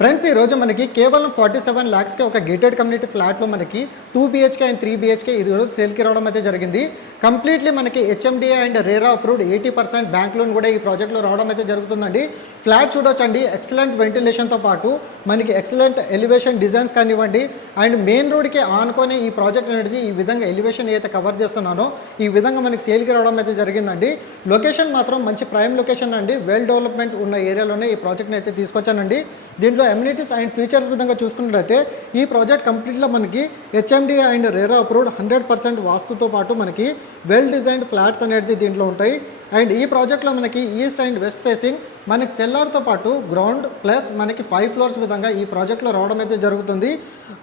Friends ఈరోజు మనకి కేవలం 47 lakhsకి ఒక గేటెడ్ కమ్యూనిటీ ఫ్లాట్లో మనకి 2 BHK అండ్ 3 BHK ఈరోజు సేల్కి రావడం అయితే జరిగింది. కంప్లీట్లీ మనకి HMDA and RERA approved 80% bank loan కూడా ఈ ప్రాజెక్ట్లో రావడం అయితే జరుగుతుందండి. ఫ్లాట్ చూడొచ్చండి, ఎక్సలెంట్ వెంటిలేషన్తో పాటు మనకి ఎక్సలెంట్ ఎలివేషన్ డిజైన్స్ కానివ్వండి అండ్ మెయిన్ రోడ్కి ఆనుకొని ఈ ప్రాజెక్ట్ అనేది ఈ విధంగా ఎలివేషన్ ఏదైతే కవర్ చేస్తున్నానో ఈ విధంగా మనకి సేల్కి రావడం అయితే జరిగిందండి. లొకేషన్ మాత్రం మంచి ప్రైమ్ లొకేషన్ అండి, వెల్ డెవలప్మెంట్ ఉన్న ఏరియాలోనే ఈ ప్రాజెక్ట్ని అయితే తీసుకొచ్చానండి. దీంట్లో ఎమ్యూనిటీస్ అండ్ ఫీచర్స్ విధంగా చూసుకున్నట్లయితే ఈ ప్రాజెక్ట్ కంప్లీట్గా మనకి హెచ్ఎండి అండ్ రేరా అప్రూవ్డ్ 100% వాస్తుతో పాటు మనకి వెల్ డిజైన్డ్ ఫ్లాట్స్ అనేది దీంట్లో ఉంటాయి. అండ్ ఈ ప్రాజెక్ట్లో మనకి ఈస్ట్ అండ్ వెస్ట్ ఫేసింగ్ మనకి సెల్లార్తో పాటు గ్రౌండ్ ప్లస్ మనకి 5 floors విధంగా ఈ ప్రాజెక్ట్లో రావడం అయితే జరుగుతుంది.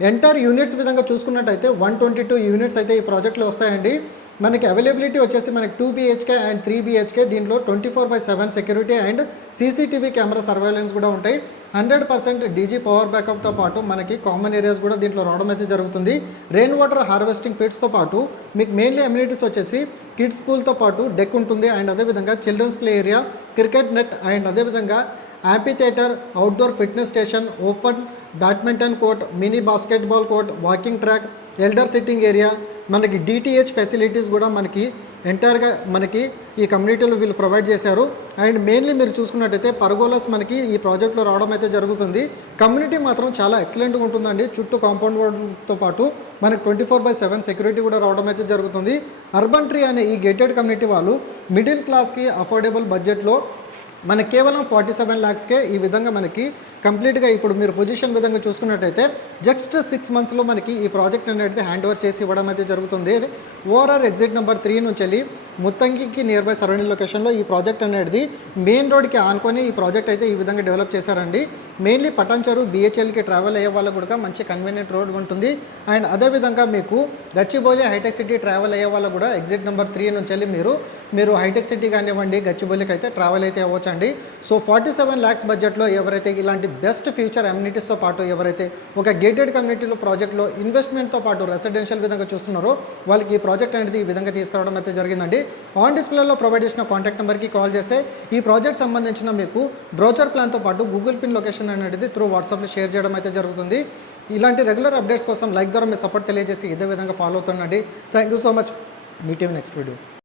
ఎంటర్ యూనిట్స్ విధంగా చూసుకున్నట్టయితే 122 యూనిట్స్ అయితే ఈ ప్రాజెక్ట్లో వస్తాయండి. మనకి అవైలబిలిటీ వచ్చేసి మనకి 2 BHK అండ్ 3 BHK, దీంట్లో 24/7 security and CCTV camera surveillance కూడా ఉంటాయి. 100% డీజీ పవర్ బ్యాకప్తో పాటు మనకి కామన్ ఏరియాస్ కూడా దీంట్లో రావడం అయితే జరుగుతుంది. రెయిన్ వాటర్ హార్వెస్టింగ్ పిట్స్తో పాటు మీకు మెయిన్లీ అమ్యూనిటీస్ వచ్చేసి కిడ్స్ స్కూల్తో పాటు డెక్ ఉంటుంది అండ్ అదేవిధంగా childrens play area, cricket net and అదేవిధంగా amphitheatre, outdoor fitness station, open badminton court, mini basketball court, walking track, elder sitting area, మనకి డిటిహెచ్ ఫెసిలిటీస్ కూడా మనకి ఎంటైర్గా మనకి ఈ కమ్యూనిటీలో వీళ్ళు ప్రొవైడ్ చేశారు. అండ్ మెయిన్లీ మీరు చూసుకున్నట్టయితే పర్గోలాస్ మనకి ఈ ప్రాజెక్ట్లో రావడం అయితే జరుగుతుంది. కమ్యూనిటీ మాత్రం చాలా ఎక్సలెంట్గా ఉంటుందండి. చుట్టూ కాంపౌండ్ వాల్తో పాటు మనకి 24/7 సెక్యూరిటీ కూడా రావడం అయితే జరుగుతుంది. అర్బన్ ట్రీ అనే ఈ గేటెడ్ కమ్యూనిటీ వాళ్ళు మిడిల్ క్లాస్కి అఫోర్డబుల్ బడ్జెట్లో మనకి కేవలం 47 lakhsకే ఈ విధంగా మనకి కంప్లీట్గా ఇప్పుడు మీరు పొజిషన్ విధంగా చూసుకున్నట్టయితే జస్ట్ 6 monthsలో మనకి ఈ ప్రాజెక్ట్ అనేది హ్యాండ్ ఓవర్ చేసి ఇవ్వడం అయితే జరుగుతుంది. ఓఆర్ఆర్ ఎగ్జిట్ నెంబర్ 3 నుంచి వెళ్ళి ముత్తంగికి నియర్ బై సరౌండింగ్ లొకేషన్లో ఈ ప్రాజెక్ట్ అనేది మెయిన్ రోడ్కి ఆనుకొని ఈ ప్రాజెక్ట్ అయితే ఈ విధంగా డెవలప్ చేశారండి. మెయిన్లీ పటాన్చెరు బిహెచ్ఎల్కి ట్రావెల్ అయ్యే వాళ్ళకు కూడా మంచి కన్వీనియంట్ రోడ్ ఉంటుంది. అండ్ అదేవిధంగా మీకు గచ్చిబౌలి హైటెక్ సిటీ ట్రావెల్ అయ్యే వాళ్ళకు కూడా ఎగ్జిట్ నెంబర్ 3 నుంచి వెళ్ళి మీరు హైటెక్ సిటీ కానివ్వండి గచ్చిబౌలికి అయితే ట్రావెల్ అయితే అవ్వచ్చు అండి. సో 47 lakhs బడ్జెట్లో ఎవరైతే ఇలాంటి బెస్ట్ ఫ్యూచర్ అమ్యూనిటీస్తో పాటు ఎవరైతే ఒక గేటెడ్ కమ్యూనిటీలో ప్రాజెక్ట్లో ఇన్వెస్ట్మెంట్తో పాటు రెసిడెన్షియల్ విధంగా చూస్తున్నారో వాళ్ళకి ఈ ప్రాజెక్ట్ అనేది ఈ విధంగా తీసుకురావడం అయితే జరిగిందండి. ఆన్ డిస్ప్లేలో ప్రొవైడ్ చేసిన కాంటాక్ట్ నెంబర్కి కాల్ చేస్తే ఈ ప్రాజెక్ట్ సంబంధించిన మీకు బ్రోచర్ ప్లాన్తో పాటు గూగుల్ పిన్ లొకేషన్ అనేది త్రూ వాట్సాప్లో షేర్ చేయడం అయితే జరుగుతుంది. ఇలాంటి రెగ్యులర్ అప్డేట్స్ కోసం లైక్ ద్వారా మీ సపోర్ట్ తెలియజేసి ఇదే విధంగా ఫాలో అవుతుండండి. Thank you so much. Meet you next video.